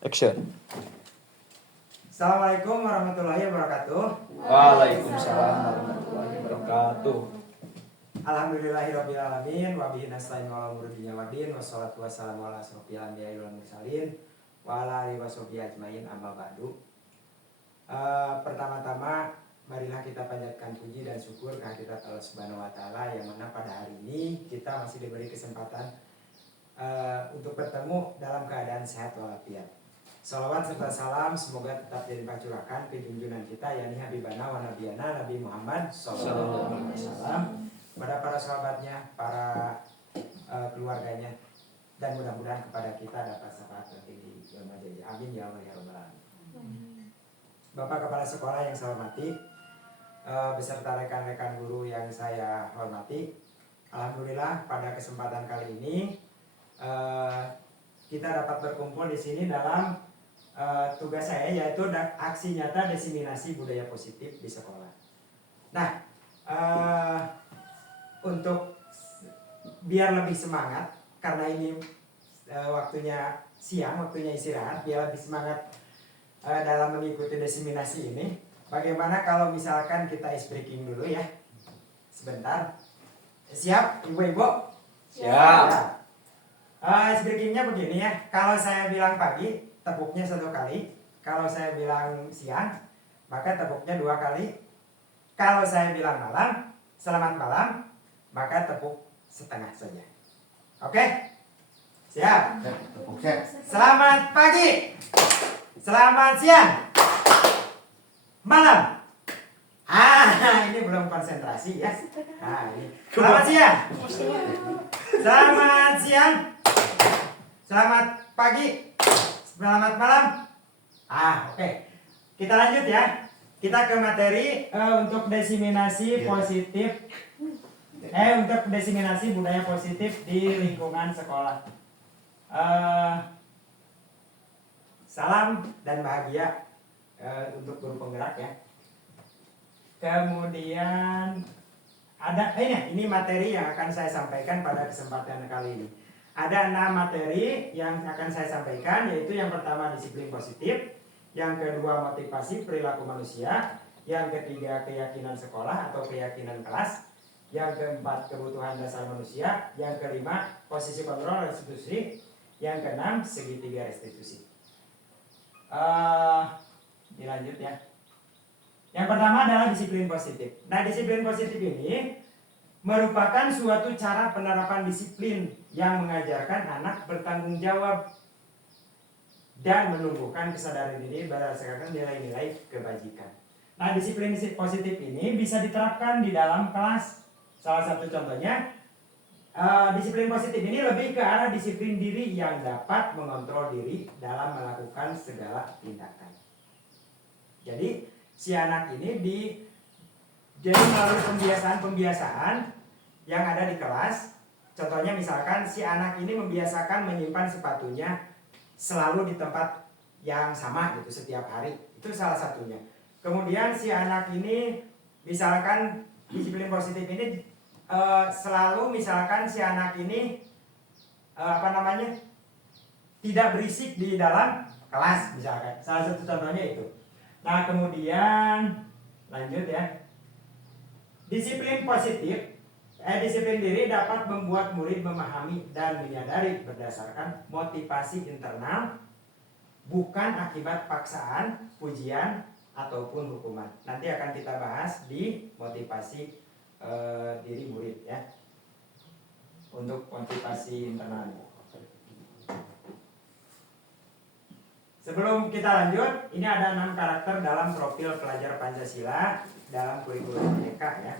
Action. Assalamualaikum warahmatullahi wabarakatuh. Waalaikumsalam warahmatullahi wabarakatuh. Alhamdulillahirabbil alamin wa bihi nasta'in ala umuri dunya waddin wassalatu wassalamu ala asyrofil anbiya'i wal mursalin wa ala alihi washabihi ajmain amma ba'du. Pertama-tama marilah kita panjatkan puji dan syukur kehadirat Allah Subhanahu wa taala yang mana pada hari ini kita masih diberi kesempatan untuk bertemu dalam keadaan sehat walafiat. Salawat serta salam semoga tetap dilimpah curahkan ke junjungan kita yakni Habibana wa Nabiyana Nabi Muhammad sallallahu alaihi wasallam, kepada para sahabatnya, para keluarganya, dan mudah-mudahan kepada kita dapat syafaat nanti di yaumul jannah. Amin ya Allah ya rabbal alamin. Bapak Kepala Sekolah yang saya hormati, beserta rekan-rekan guru yang saya hormati, alhamdulillah pada kesempatan kali ini kita dapat berkumpul di sini dalam tugas saya, yaitu aksi nyata diseminasi budaya positif di sekolah. Nah, untuk biar lebih semangat, karena ini waktunya siang, waktunya istirahat, biar lebih semangat dalam mengikuti diseminasi ini, bagaimana kalau misalkan kita ice breaking dulu ya, sebentar. Siap, ibu-ibu? Siap. Ice breakingnya begini ya, kalau saya bilang pagi, tepuknya 1 kali. Kalau saya bilang siang, maka tepuknya 2 kali. Kalau saya bilang malam, selamat malam, maka tepuk setengah saja. Oke? Siap? Selamat pagi, selamat siang, malam. Ini belum konsentrasi ya. Ini. Selamat siang, selamat siang, selamat pagi, selamat malam. Oke. Kita lanjut ya. Kita ke materi untuk diseminasi positif. Untuk diseminasi budaya positif di lingkungan sekolah. Salam dan bahagia untuk guru penggerak ya. Kemudian ada ini materi yang akan saya sampaikan pada kesempatan kali ini. Ada 6 materi yang akan saya sampaikan, yaitu yang pertama disiplin positif, yang kedua motivasi perilaku manusia, yang ketiga keyakinan sekolah atau keyakinan kelas, yang keempat kebutuhan dasar manusia, yang kelima posisi kontrol restitusi, yang keenam segitiga restitusi. Dilanjut ya. Yang pertama adalah disiplin positif. Nah, disiplin positif ini merupakan suatu cara penerapan disiplin yang mengajarkan anak bertanggung jawab dan menumbuhkan kesadaran diri berdasarkan nilai-nilai kebajikan. Nah, disiplin positif ini bisa diterapkan di dalam kelas. Salah satu contohnya, disiplin positif ini lebih ke arah disiplin diri yang dapat mengontrol diri dalam melakukan segala tindakan. Jadi, si anak ini jadi melalui pembiasaan yang ada di kelas. Contohnya misalkan si anak ini membiasakan menyimpan sepatunya selalu di tempat yang sama gitu setiap hari. Itu salah satunya. Kemudian si anak ini misalkan disiplin positif ini selalu misalkan si anak ini tidak berisik di dalam kelas misalkan. Salah satu contohnya itu. Nah, kemudian lanjut ya. Disiplin positif, disiplin diri dapat membuat murid memahami dan menyadari berdasarkan motivasi internal, bukan akibat paksaan, pujian, ataupun hukuman. Nanti akan kita bahas di motivasi diri murid ya. Untuk motivasi internal. Sebelum kita lanjut, ini ada 6 karakter dalam profil pelajar Pancasila dalam kurikulum Merdeka ya.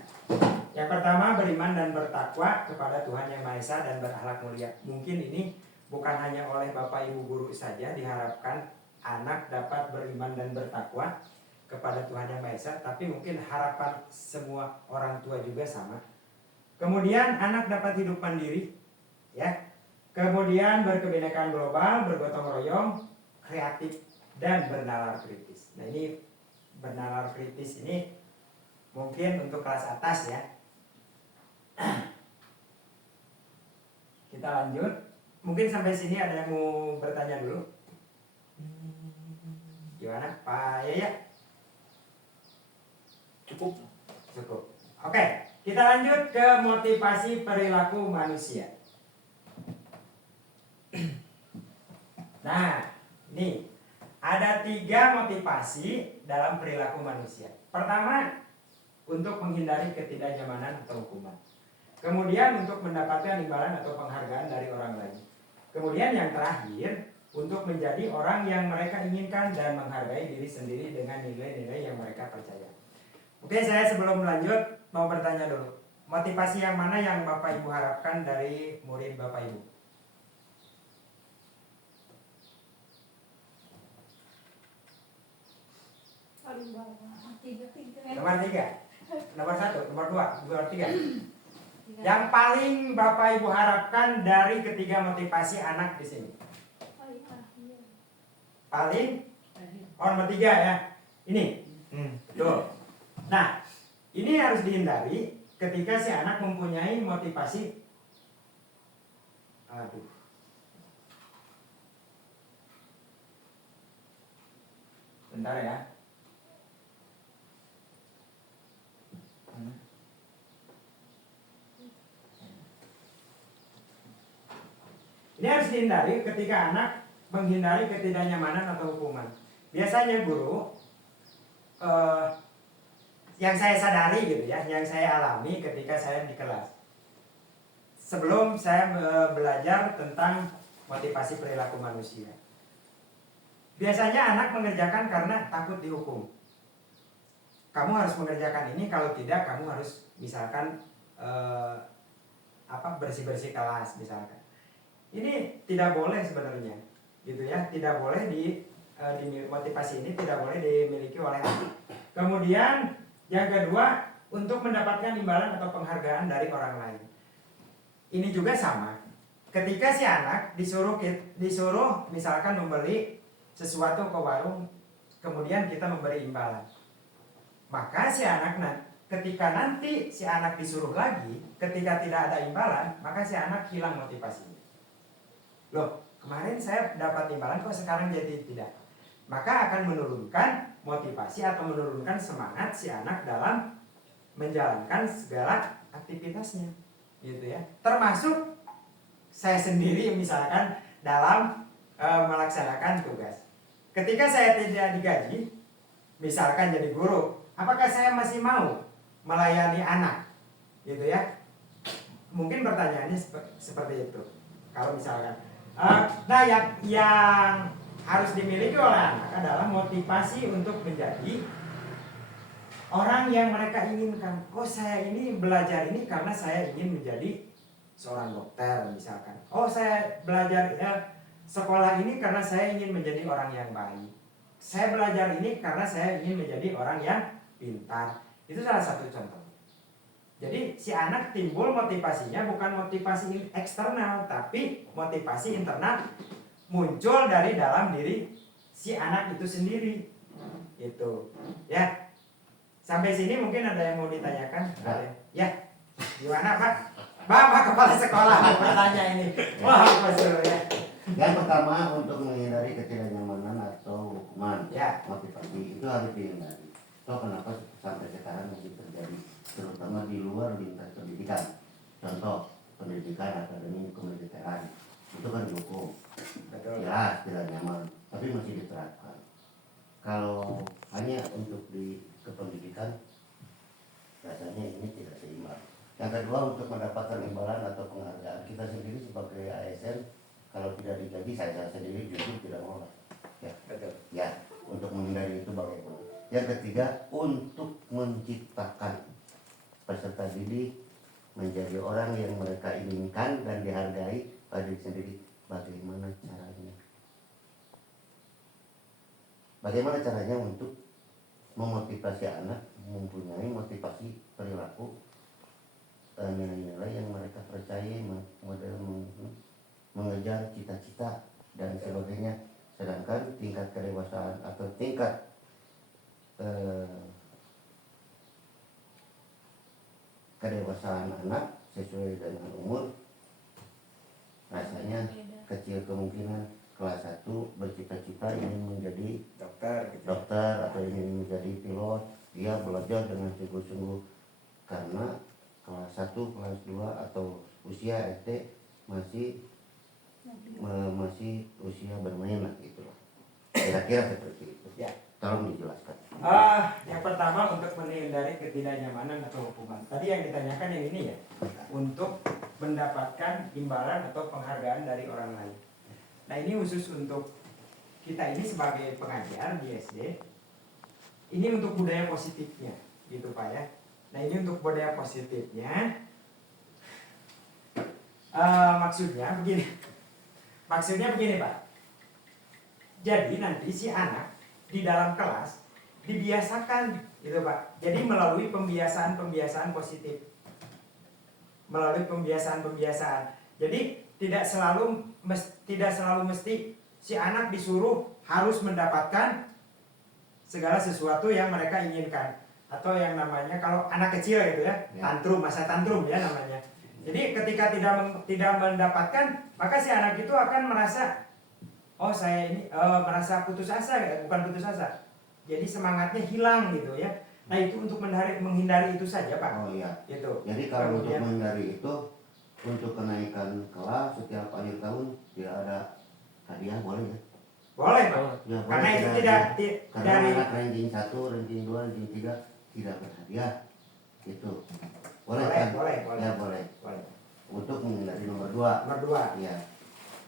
Yang pertama, beriman dan bertakwa kepada Tuhan Yang Maha Esa dan berakhlak mulia. Mungkin ini bukan hanya oleh Bapak Ibu guru saja diharapkan anak dapat beriman dan bertakwa kepada Tuhan Yang Maha Esa, tapi mungkin harapan semua orang tua juga sama. Kemudian anak dapat hidup mandiri ya. Kemudian berkebinekaan global, bergotong royong, kreatif, dan bernalar kritis. Nah, ini bernalar kritis ini mungkin untuk kelas atas ya. Kita lanjut. Mungkin sampai sini ada yang mau bertanya dulu? Gimana Pak Yaya? Cukup. Cukup. Oke, kita lanjut ke motivasi perilaku manusia. Nah, ini ada 3 motivasi dalam perilaku manusia. Pertama, untuk menghindari ketidaknyamanan atau hukuman. Kemudian untuk mendapatkan imbalan atau penghargaan dari orang lain. Kemudian yang terakhir, untuk menjadi orang yang mereka inginkan dan menghargai diri sendiri dengan nilai-nilai yang mereka percaya. Oke, saya sebelum lanjut mau bertanya dulu. Motivasi yang mana yang Bapak Ibu harapkan dari murid Bapak Ibu? Nomor 3, nomor 1, nomor 2, nomor 3. Yang paling Bapak Ibu harapkan dari ketiga motivasi anak di sini. Paling nomor 3 ya. Ini. Tuh. Nah, ini harus dihindari ketika si anak mempunyai motivasi. Aduh. Bentar ya. Ini harus dihindari ketika anak menghindari ketidaknyamanan atau hukuman. Biasanya guru, yang saya sadari gitu ya, yang saya alami ketika saya di kelas. Sebelum saya belajar tentang motivasi perilaku manusia. Biasanya anak mengerjakan karena takut dihukum. Kamu harus mengerjakan ini, kalau tidak kamu harus misalkan bersih-bersih kelas misalkan. Ini tidak boleh sebenarnya, gitu ya, tidak boleh motivasi ini tidak boleh dimiliki oleh anak. Kemudian yang kedua, untuk mendapatkan imbalan atau penghargaan dari orang lain. Ini juga sama. Ketika si anak disuruh misalkan membeli sesuatu ke warung, kemudian kita memberi imbalan. Maka si anak ketika nanti si anak disuruh lagi, ketika tidak ada imbalan, maka si anak hilang motivasinya. Loh, kemarin saya dapat imbalan kok sekarang jadi tidak. Maka akan menurunkan motivasi atau menurunkan semangat si anak dalam menjalankan segala aktivitasnya, gitu ya. Termasuk saya sendiri misalkan dalam melaksanakan tugas. Ketika saya tidak digaji, misalkan jadi guru, apakah saya masih mau melayani anak, gitu ya? Mungkin pertanyaannya seperti itu. Kalau misalkan, nah yang harus dimiliki oleh anak adalah motivasi untuk menjadi orang yang mereka inginkan. Oh, saya ini belajar ini karena saya ingin menjadi seorang dokter misalkan. Oh, saya belajar sekolah ini karena saya ingin menjadi orang yang baik. Saya belajar ini karena saya ingin menjadi orang yang pintar. Itu salah satu contoh. Jadi si anak timbul motivasinya bukan motivasi eksternal, tapi motivasi internal muncul dari dalam diri si anak itu sendiri. Itu ya. Sampai sini mungkin ada yang mau ditanyakan? Ya. Gimana Pak? Bapak kepala sekolah mau bertanya ini. Wah, Mas ya. Yang pertama, untuk menghindari ketidaknyamanan atau hukuman, Ya. motivasi itu harus dihindari. So, kenapa sampai sekarang masih terjadi, terutama di luar lintas pendidikan. Contoh, pendidikan akademik kemiliteran itu kan dihukum. Betul. Ya, tidak nyaman, tapi masih diterapkan. Kalau hanya untuk di kependidikan, rasanya ini tidak seimbang. Yang kedua, untuk mendapatkan imbalan atau penghargaan, kita sendiri sebagai ASN, kalau tidak digaji, saya sendiri jujur tidak mau. Ya, Betul. ya, untuk menghindari itu bagaimana. Yang ketiga, untuk menciptakan peserta didik menjadi orang yang mereka inginkan dan dihargai pada diri sendiri. Bagaimana caranya? Bagaimana caranya untuk memotivasi anak mempunyai motivasi perilaku, nilai-nilai yang mereka percayai, model mengejar cita-cita dan sebagainya. Sedangkan tingkat kedewasaan atau tingkat kedewasaan anak sesuai dengan umur, rasanya kecil kemungkinan kelas 1 bercita-cita ingin belajar dengan sungguh-sungguh, karena kelas 1, kelas 2 atau usia SD masih usia bermain lah gitu loh. Kira-kira seperti itu. Ya. Tolong dijelaskan. Yang pertama untuk menghindari ketidaknyamanan atau hukuman. Tadi yang ditanyakan yang ini ya, untuk mendapatkan imbalan atau penghargaan dari orang lain. Nah ini khusus untuk kita ini sebagai pengajar di SD. Ini untuk budaya positifnya, gitu Pak ya. Nah ini untuk budaya positifnya. Maksudnya begini Pak. Jadi nanti si anak di dalam kelas dibiasakan gitu Pak. Jadi melalui pembiasaan positif. Melalui pembiasaan. Jadi tidak selalu mesti si anak disuruh harus mendapatkan segala sesuatu yang mereka inginkan, atau yang namanya kalau anak kecil gitu ya, masa tantrum ya namanya. Jadi ketika tidak mendapatkan, maka si anak itu akan merasa, oh saya ini merasa putus asa, bukan putus asa. Jadi semangatnya hilang gitu ya. Nah itu untuk menghindari itu saja Pak. Oh iya. Gitu. Jadi kalau untuk menghindari itu, untuk kenaikan kelas setiap akhir tahun tidak ada hadiah, boleh ya? Boleh Pak. Ya, boleh. Karena itu tidak karena dari anak ranking 1, ranking 2, ranking 3 tidak berhadiah. Gitu. Boleh kan? Boleh. Ya boleh. Untuk menghindari nomor 2. Nomor 2. Iya.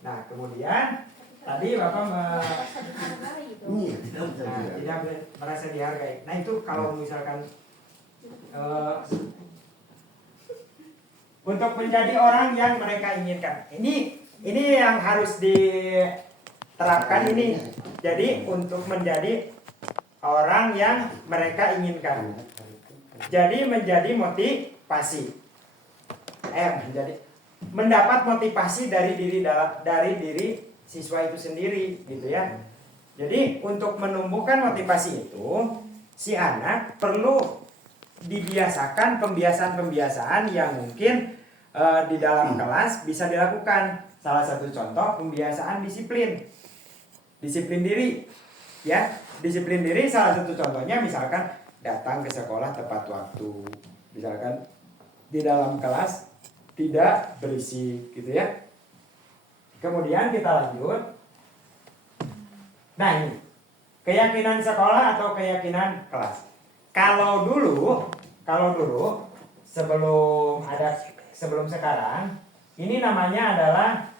Nah kemudian tadi Bapak tidak merasa dihargai. Nah itu kalau misalkan untuk menjadi orang yang mereka inginkan. Ini yang harus diterapkan ini. Jadi untuk menjadi orang yang mereka inginkan. Jadi menjadi motivasi. Mendapat motivasi dari diri siswa itu sendiri gitu ya. Jadi untuk menumbuhkan motivasi itu, si anak perlu dibiasakan pembiasaan yang mungkin di dalam kelas bisa dilakukan. Salah satu contoh pembiasaan disiplin diri ya. Disiplin diri salah satu contohnya misalkan datang ke sekolah tepat waktu, misalkan di dalam kelas tidak berisik gitu ya. Kemudian kita lanjut. Nah ini keyakinan sekolah atau keyakinan kelas. Kalau dulu sebelum sekarang ini namanya adalah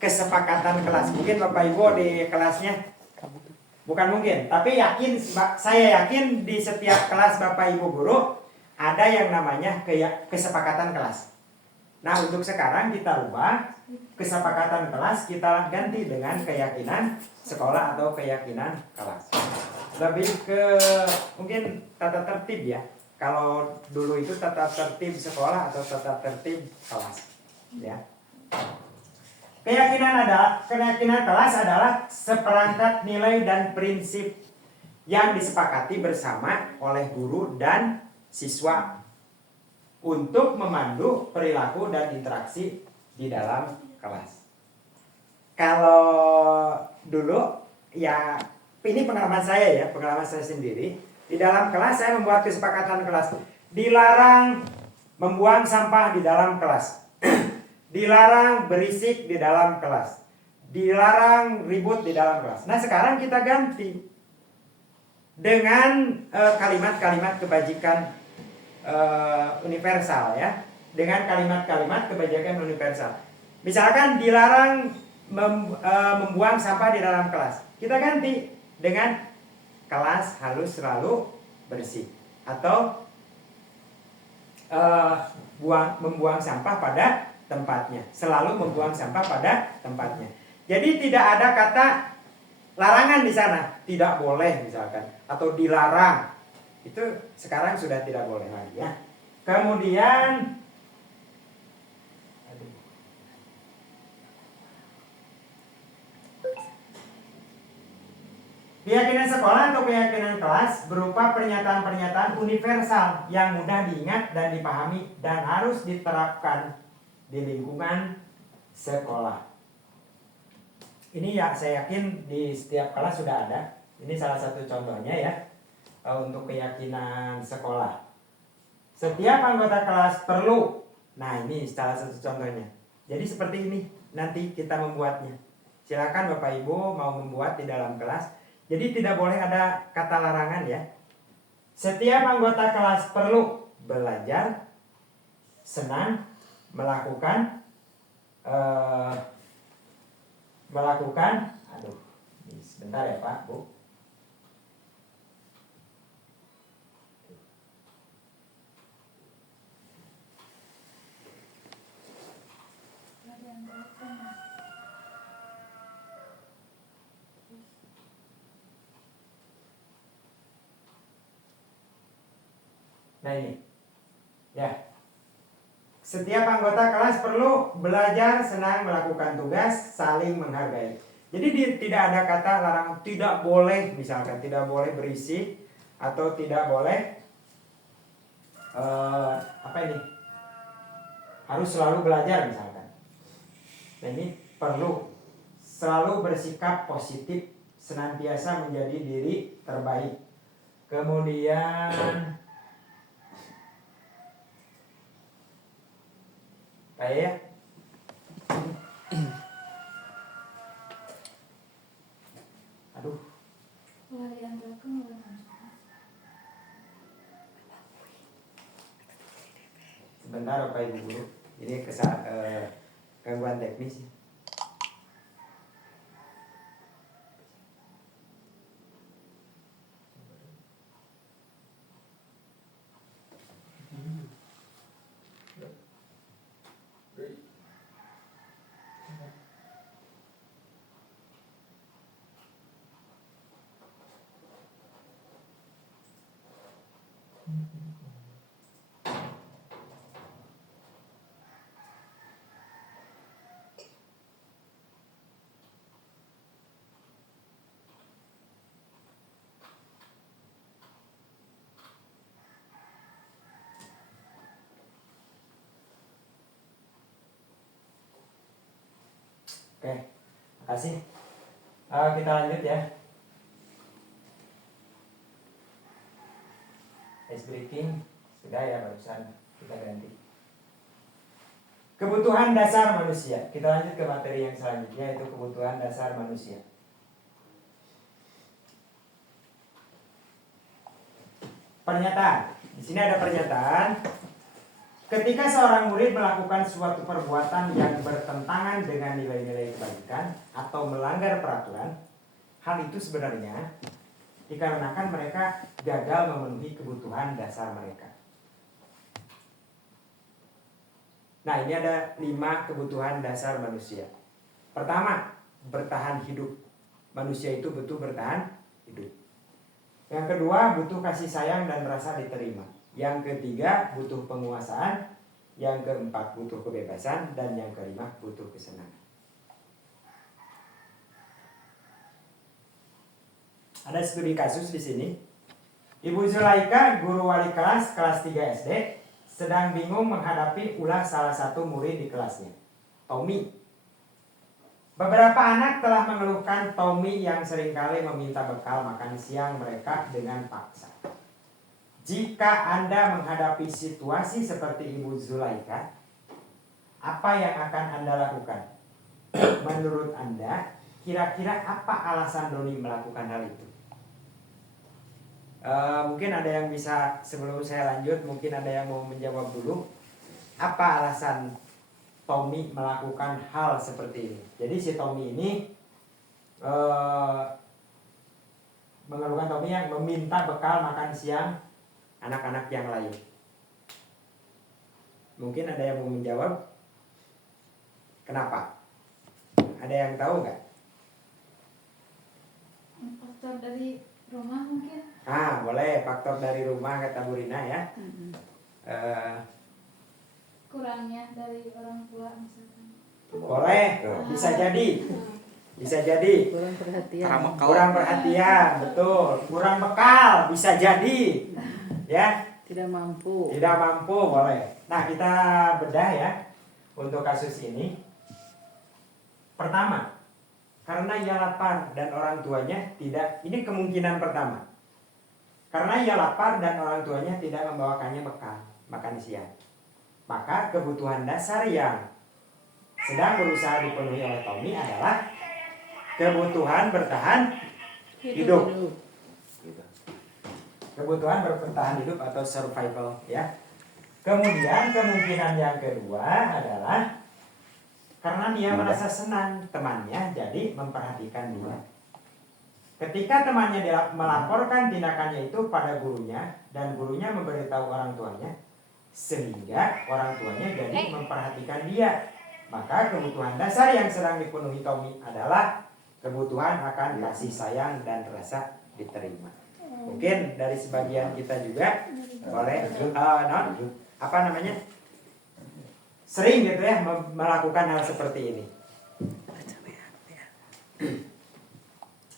kesepakatan kelas. Mungkin Bapak Ibu di kelasnya bukan mungkin, tapi saya yakin di setiap kelas Bapak Ibu guru ada yang namanya kesepakatan kelas. Nah untuk sekarang kita rubah kesepakatan kelas, kita ganti dengan keyakinan sekolah atau keyakinan kelas. Lebih ke mungkin tata tertib ya. Kalau dulu itu tata tertib sekolah atau tata tertib kelas ya. Keyakinan kelas adalah seperangkat nilai dan prinsip yang disepakati bersama oleh guru dan siswa untuk memandu perilaku dan interaksi di dalam kelas. Kalau dulu ya, ini pengalaman saya sendiri. Di dalam kelas saya membuat kesepakatan kelas. Dilarang membuang sampah di dalam kelas. Dilarang berisik di dalam kelas. Dilarang ribut di dalam kelas. Nah sekarang kita ganti dengan kalimat-kalimat kebajikan universal ya. Dengan kalimat-kalimat kebajikan universal. Misalkan dilarang membuang sampah di dalam kelas. Kita ganti dengan kelas harus selalu bersih. Atau membuang sampah pada tempatnya. Selalu membuang sampah pada tempatnya. Jadi tidak ada kata larangan di sana. Tidak boleh misalkan. Atau dilarang. Itu sekarang sudah tidak boleh lagi ya. Kemudian keyakinan sekolah atau keyakinan kelas berupa pernyataan-pernyataan universal yang mudah diingat dan dipahami dan harus diterapkan di lingkungan sekolah. Ini ya saya yakin di setiap kelas sudah ada. Ini salah satu contohnya ya. untuk keyakinan sekolah. Setiap anggota kelas perlu. Nah, ini salah satu contohnya. Jadi seperti ini nanti kita membuatnya. Silakan Bapak Ibu mau membuat di dalam kelas. Jadi tidak boleh ada kata larangan ya. Setiap anggota kelas perlu belajar, senang, melakukan aduh, ini sebentar ya Pak, Bu. Nah ini, ya. Setiap anggota kelas perlu belajar, senang, melakukan tugas, saling menghargai. Jadi tidak ada kata larang, tidak boleh, misalkan tidak boleh berisik atau tidak boleh apa ini, harus selalu belajar misalkan. Nah ini perlu selalu bersikap positif, senantiasa menjadi diri terbaik. Kemudian kayak aduh. Sebentar Bapak Ibu Guru, ini gangguan teknis. Oke, makasih. Kita lanjut ya. Ice breaking sudah ya, barusan kita ganti. Kebutuhan dasar manusia. Kita lanjut ke materi yang selanjutnya, yaitu kebutuhan dasar manusia. Pernyataan. Di sini ada pernyataan. Ketika seorang murid melakukan suatu perbuatan yang bertentangan dengan nilai-nilai kebaikan atau melanggar peraturan, hal itu sebenarnya dikarenakan mereka gagal memenuhi kebutuhan dasar mereka. Nah, ini ada 5 kebutuhan dasar manusia. Pertama, bertahan hidup. Manusia itu butuh bertahan hidup. Yang kedua, butuh kasih sayang dan rasa diterima. Yang ketiga, butuh penguasaan. Yang keempat, butuh kebebasan. Dan yang kelima, butuh kesenangan. Ada studi kasus di sini. Ibu Zulaika, guru wali kelas 3 SD, sedang bingung menghadapi ulah salah satu murid di kelasnya, Tommy. Beberapa anak telah mengeluhkan Tommy yang seringkali meminta bekal makan siang mereka dengan paksa. Jika Anda menghadapi situasi seperti Ibu Zulaika, apa yang akan Anda lakukan? Menurut Anda, kira-kira apa alasan Doni melakukan hal itu? Mungkin ada yang bisa, sebelum saya lanjut, mungkin ada yang mau menjawab dulu. Apa alasan Tommy melakukan hal seperti ini? Jadi si Tommy ini mengeluhkan Tommy yang meminta bekal makan siang anak-anak yang lain. Mungkin ada yang mau menjawab. Kenapa? Ada yang tahu nggak? Faktor dari rumah mungkin. Boleh faktor dari rumah kata Bu Rina ya. Kurangnya dari orang tua misalkan. Boleh, bisa jadi. Bisa jadi. Kurang perhatian. Kurang perhatian, betul. Kurang bekal, bisa jadi. Ya. Tidak mampu. Tidak mampu, boleh. Nah, kita bedah ya untuk kasus ini. Pertama, karena ia lapar dan orang tuanya tidak, ini kemungkinan pertama. karena ia lapar dan orang tuanya tidak membawakannya bekal makan siang. Maka kebutuhan dasar yang sedang berusaha dipenuhi oleh Tommy adalah kebutuhan bertahan hidup. Kebutuhan bertahan hidup atau survival ya. Kemudian kemungkinan yang kedua adalah karena dia merasa senang temannya jadi memperhatikan dia. Ketika temannya melaporkan tindakannya itu pada gurunya dan gurunya memberitahu orang tuanya, sehingga orang tuanya jadi memperhatikan dia. Maka kebutuhan dasar yang sedang dipenuhi Tommy adalah kebutuhan akan kasih sayang dan rasa diterima. Mungkin dari sebagian kita juga boleh sering gitu ya melakukan hal seperti ini.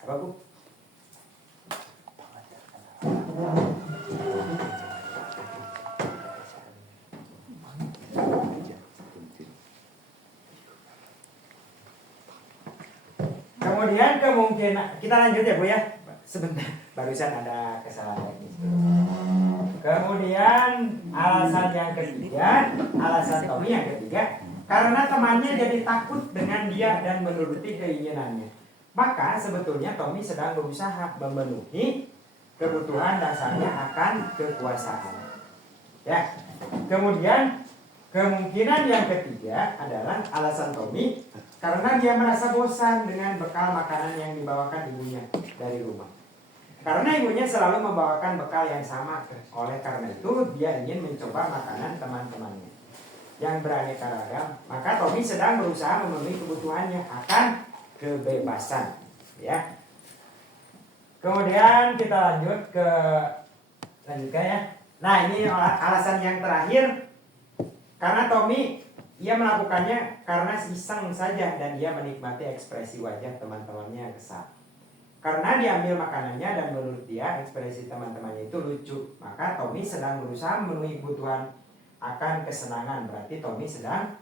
Apa Bu? Kemudian kemungkinan kita lanjut ya Bu ya. Sebentar, barusan ada kesalahan teknis. Kemudian alasan yang ketiga, alasan Tommy yang ketiga, karena temannya jadi takut dengan dia dan menuruti keinginannya. Maka sebetulnya Tommy sedang berusaha memenuhi kebutuhan dasarnya akan kekuasaan. Ya. Kemudian kemungkinan yang ketiga adalah alasan Tommy karena dia merasa bosan dengan bekal makanan yang dibawakan ibunya dari rumah. Karena ibunya selalu membawakan bekal yang sama, oleh karena itu dia ingin mencoba makanan teman-temannya yang beraneka ragam. Maka Tommy sedang berusaha memenuhi kebutuhannya akan kebebasan, ya. Kemudian kita lanjutkan ya. Nah ini alasan yang terakhir, karena Tommy ia melakukannya karena iseng saja dan dia menikmati ekspresi wajah teman-temannya yang kesal. Karena diambil makanannya dan menurut dia ekspresi teman-temannya itu lucu, maka Tommy sedang berusaha memenuhi kebutuhan akan kesenangan. Berarti Tommy sedang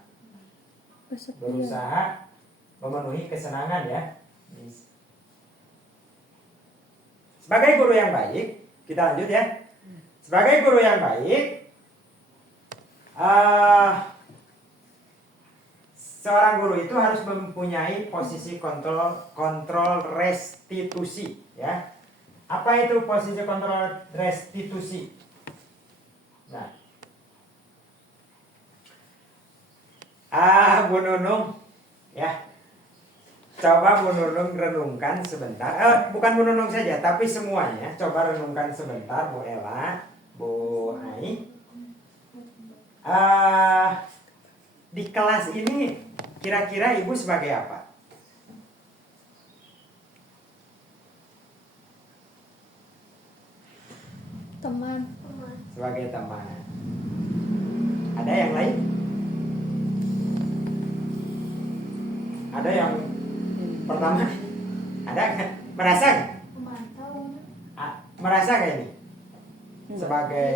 berusaha memenuhi kesenangan ya. Sebagai guru yang baik, kita lanjut ya. Sebagai guru yang baik, seorang guru itu harus mempunyai posisi kontrol restitusi, ya. Apa itu posisi kontrol restitusi? Nah, Bu Nunung, ya. Coba Bu Nunung renungkan sebentar. Bukan Bu Nunung saja, tapi semuanya. Coba renungkan sebentar, Bu Ella, Bu Ai. Di kelas ini kira-kira ibu sebagai apa? Teman. Sebagai teman. Ada yang lain? Ada yang pertama? Ada nggak? Merasa nggak? Pemantau. Merasa nggak ini? Sebagai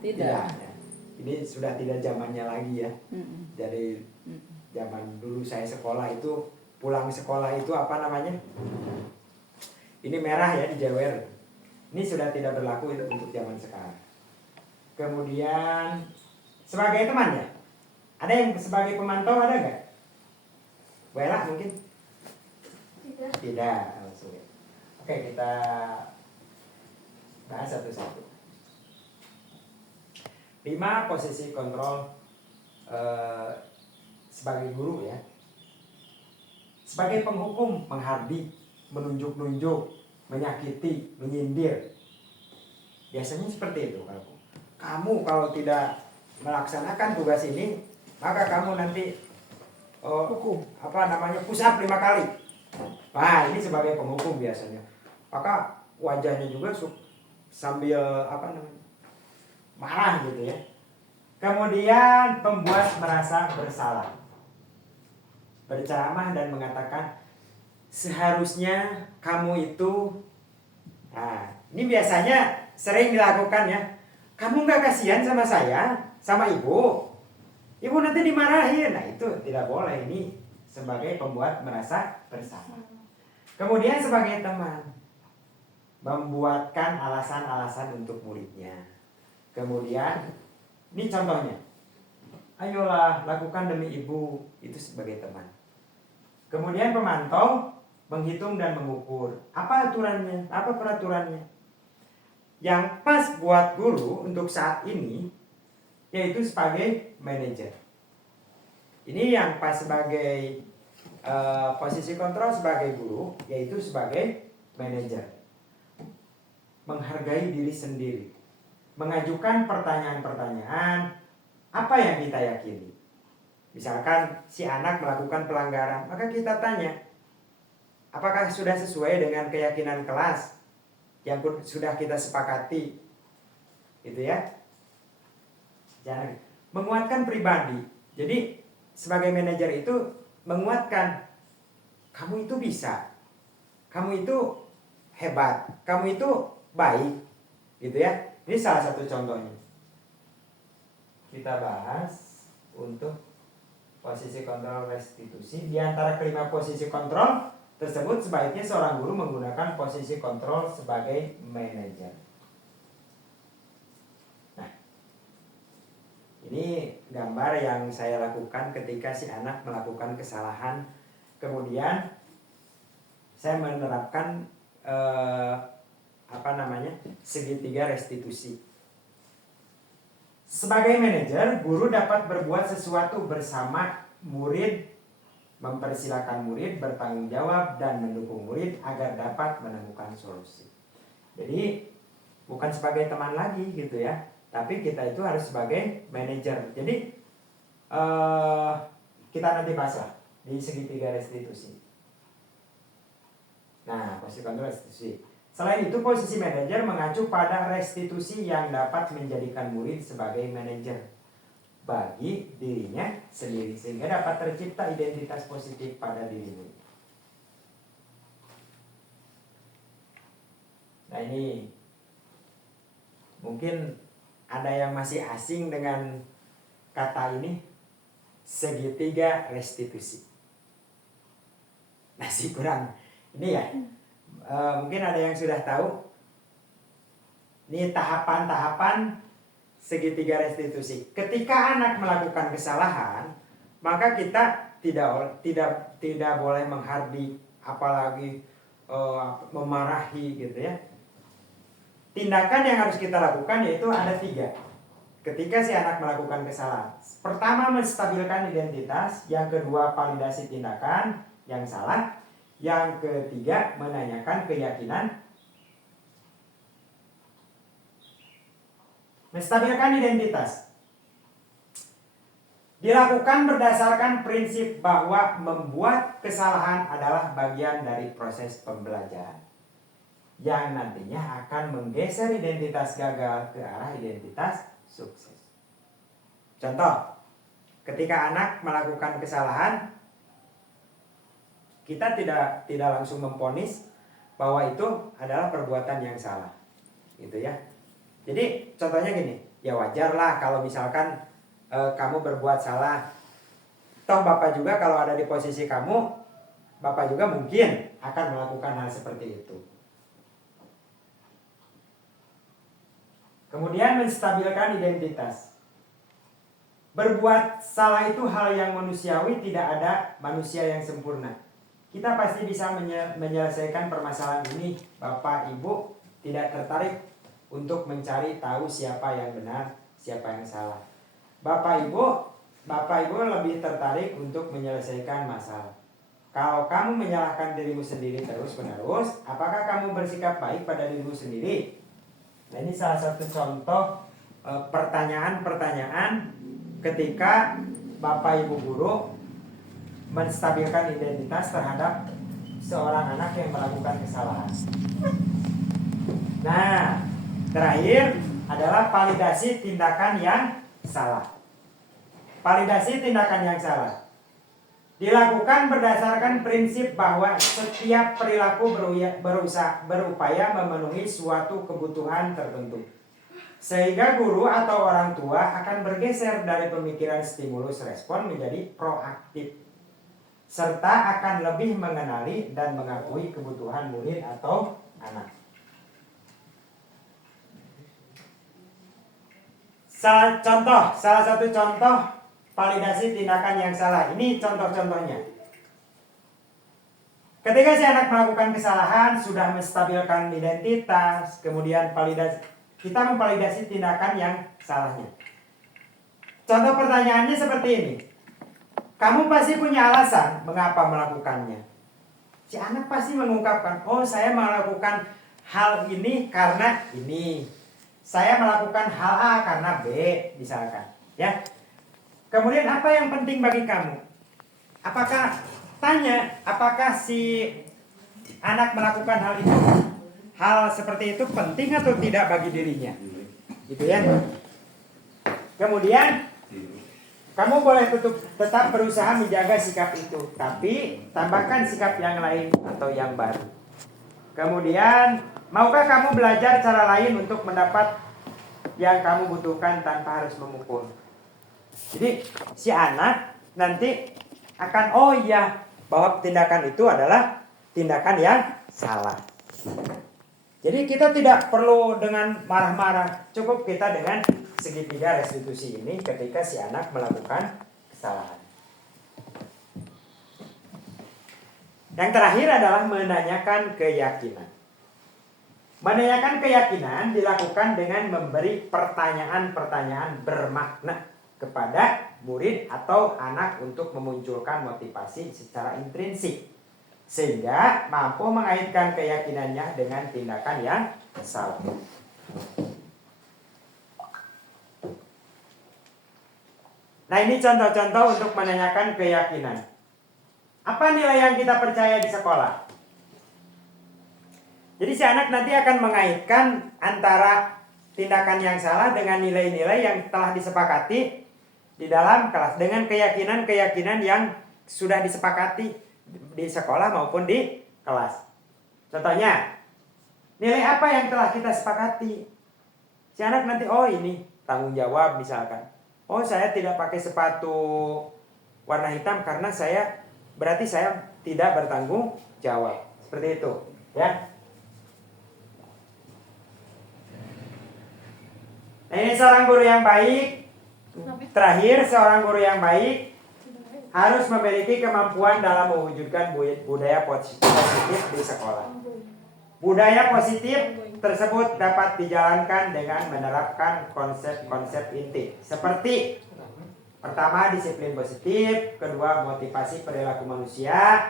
Tidak. Ini sudah tidak zamannya lagi ya. Dari zaman dulu saya sekolah itu, pulang sekolah itu apa namanya? Ini merah ya, dijewer. Ini sudah tidak berlaku untuk zaman sekarang. Kemudian sebagai teman ya? Ada yang sebagai pemantau, ada nggak? Wela mungkin? Tidak. Langsung ya. Oke, kita bahas satu-satu. 5 posisi kontrol sebagai guru ya. Sebagai penghukum, menghardik, menunjuk-nunjuk, menyakiti, menyindir. Biasanya seperti itu. Kamu kalau tidak melaksanakan tugas ini, maka kamu nanti push up 5 kali. Nah, ini sebagai penghukum biasanya. Maka wajahnya juga sambil marah gitu ya. Kemudian pembuat merasa bersalah. Berceramah dan mengatakan seharusnya kamu itu. Nah, ini biasanya sering dilakukan ya. Kamu nggak kasihan sama saya, sama ibu. Ibu nanti dimarahin. Nah, itu tidak boleh. Ini sebagai pembuat merasa bersalah. Kemudian sebagai teman. membuatkan alasan-alasan untuk muridnya. Kemudian, ini contohnya. Ayolah, lakukan demi ibu, itu sebagai teman. Kemudian pemantau, menghitung dan mengukur. Apa aturannya? Apa peraturannya? Yang pas buat guru untuk saat ini, yaitu sebagai manajer. Ini yang pas sebagai posisi kontrol sebagai guru, yaitu sebagai manajer. Menghargai diri sendiri, mengajukan pertanyaan-pertanyaan apa yang kita yakini. Misalkan si anak melakukan pelanggaran, maka kita tanya, apakah sudah sesuai dengan keyakinan kelas yang sudah kita sepakati, gitu ya. Jangan menguatkan pribadi. Jadi sebagai manajer itu menguatkan, kamu itu bisa, kamu itu hebat, kamu itu baik, gitu ya. Ini salah satu contohnya. Kita bahas untuk posisi kontrol restitusi. Di antara kelima posisi kontrol tersebut, sebaiknya seorang guru menggunakan posisi kontrol sebagai manajer. Nah, ini gambar yang saya lakukan ketika si anak melakukan kesalahan. Kemudian saya menerapkan segitiga restitusi. Sebagai manajer, guru dapat berbuat sesuatu bersama murid, mempersilahkan murid bertanggung jawab dan mendukung murid agar dapat menemukan solusi. Jadi bukan sebagai teman lagi gitu ya, tapi kita itu harus sebagai manajer. Jadi kita nanti bahas lah di segitiga restitusi. Nah, posisi kontrol restitusi. Selain itu, posisi manajer mengacu pada restitusi yang dapat menjadikan murid sebagai manajer bagi dirinya sendiri, sehingga dapat tercipta identitas positif pada diri murid. Nah, ini mungkin ada yang masih asing dengan kata ini, segitiga restitusi. Masih kurang ini ya. Mungkin ada yang sudah tahu. Ini tahapan-tahapan segitiga restitusi. Ketika anak melakukan kesalahan, maka kita tidak boleh menghardik, apalagi memarahi gitu ya. Tindakan yang harus kita lakukan yaitu ada 3. Ketika si anak melakukan kesalahan, pertama menstabilkan identitas, yang kedua validasi tindakan yang salah, yang ketiga menanyakan keyakinan. Menstabilkan identitas dilakukan berdasarkan prinsip bahwa membuat kesalahan adalah bagian dari proses pembelajaran yang nantinya akan menggeser identitas gagal ke arah identitas sukses. Contoh, ketika anak melakukan kesalahan, kita tidak langsung memponis bahwa itu adalah perbuatan yang salah, gitu ya. Jadi contohnya gini, ya wajar lah kalau misalkan kamu berbuat salah. Toh Bapak juga kalau ada di posisi kamu, Bapak juga mungkin akan melakukan hal seperti itu. Kemudian menstabilkan identitas. Berbuat salah itu hal yang manusiawi, tidak ada manusia yang sempurna. Kita pasti bisa menyelesaikan permasalahan ini. Bapak, Ibu tidak tertarik untuk mencari tahu siapa yang benar, siapa yang salah. Bapak Ibu lebih tertarik untuk menyelesaikan masalah. Kalau kamu menyalahkan dirimu sendiri terus-menerus, apakah kamu bersikap baik pada dirimu sendiri? Nah, ini salah satu contoh pertanyaan-pertanyaan ketika Bapak Ibu guru menstabilkan identitas terhadap seorang anak yang melakukan kesalahan. Nah, terakhir adalah validasi tindakan yang salah. Validasi tindakan yang salah dilakukan berdasarkan prinsip bahwa setiap perilaku berupaya memenuhi suatu kebutuhan tertentu. Sehingga guru atau orang tua akan bergeser dari pemikiran stimulus respon menjadi proaktif, serta akan lebih mengenali dan mengakui kebutuhan murid atau anak. salah satu contoh validasi tindakan yang salah. Ini contoh-contohnya. Ketika si anak melakukan kesalahan, sudah menstabilkan identitas, kemudian kita memvalidasi tindakan yang salahnya. Contoh pertanyaannya seperti ini. Kamu pasti punya alasan mengapa melakukannya. Si anak pasti mengungkapkan, oh saya melakukan hal ini karena ini. Saya melakukan hal A karena B, misalkan. Ya. Kemudian apa yang penting bagi kamu? Apakah si anak melakukan hal seperti itu penting atau tidak bagi dirinya? Gitu ya. Kemudian kamu boleh tetap berusaha menjaga sikap itu, tapi tambahkan sikap yang lain atau yang baru. Kemudian, maukah kamu belajar cara lain untuk mendapat yang kamu butuhkan tanpa harus memukul? Jadi si anak nanti akan bahwa tindakan itu adalah tindakan yang salah. Jadi kita tidak perlu dengan marah-marah, cukup kita dengan segitiga restitusi ini ketika si anak melakukan kesalahan. Yang terakhir adalah menanyakan keyakinan. Menanyakan keyakinan dilakukan dengan memberi pertanyaan-pertanyaan bermakna kepada murid atau anak untuk memunculkan motivasi secara intrinsik, sehingga mampu mengaitkan keyakinannya dengan tindakan yang salah. Nah, ini contoh-contoh untuk menanyakan keyakinan. Apa nilai yang kita percaya di sekolah? Jadi si anak nanti akan mengaitkan antara tindakan yang salah dengan nilai-nilai yang telah disepakati di dalam kelas, dengan keyakinan-keyakinan yang sudah disepakati di sekolah maupun di kelas. Contohnya, nilai apa yang telah kita sepakati? Si anak nanti, ini tanggung jawab misalkan. Saya tidak pakai sepatu warna hitam karena berarti saya tidak bertanggung jawab. Seperti itu, ya. Nah, ini seorang guru yang baik. Terakhir, seorang guru yang baik harus memiliki kemampuan dalam mewujudkan budaya positif di sekolah. Budaya positif tersebut dapat dijalankan dengan menerapkan konsep-konsep inti seperti pertama, disiplin positif, kedua, motivasi perilaku manusia,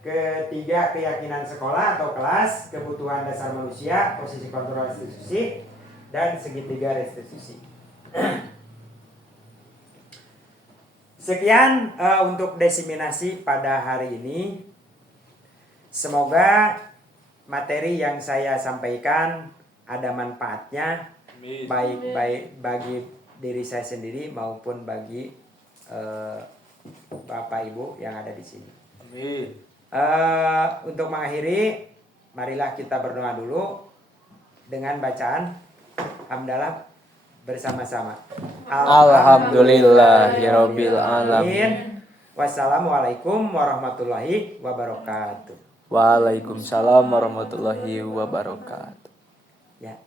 ketiga, keyakinan sekolah atau kelas, kebutuhan dasar manusia, posisi kontrol restitusi, dan segitiga restitusi. Sekian untuk diseminasi pada hari ini. Semoga materi yang saya sampaikan ada manfaatnya, baik bagi diri saya sendiri maupun bagi Bapak Ibu yang ada di sini. Amin. Untuk mengakhiri, marilah kita berdoa dulu dengan bacaan hamdalah bersama-sama. Alhamdulillahirabbil alamin. Wassalamualaikum warahmatullahi wabarakatuh. Waalaikumsalam warahmatullahi wabarakatuh. Ya.